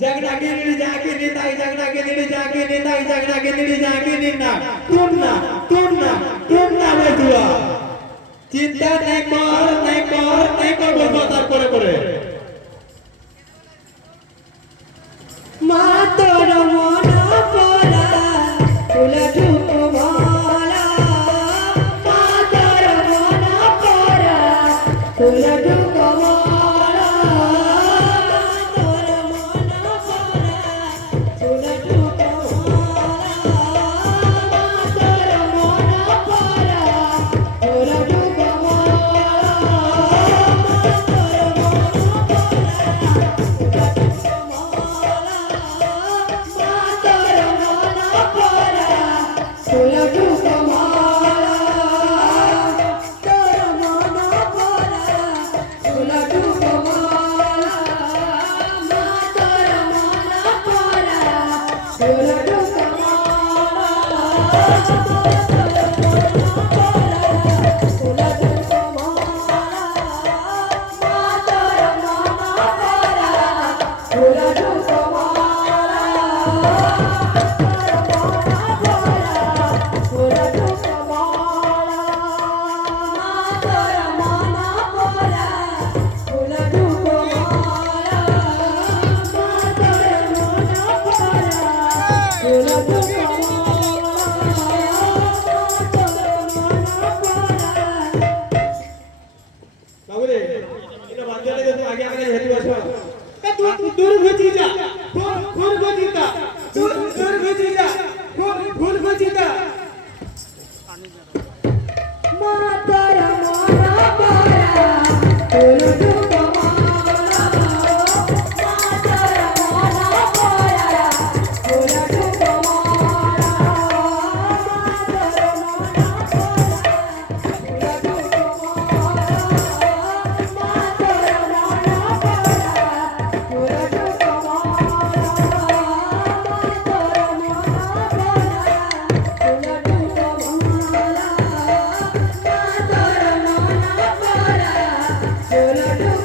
जगना के नीड़ी जाके नीता जगना के नीड़ी जाके नीता जगना के नीड़ी जाके नीना टूटना बजुआ चिंता नहीं कर बोलबो तार करे करे मा तोर मन परा फुला ढुको माला मा तोर मन परा फुला ढुको माला तोर मन परा फुला ढुको माला तोर मन परा फुला ढुको Hola,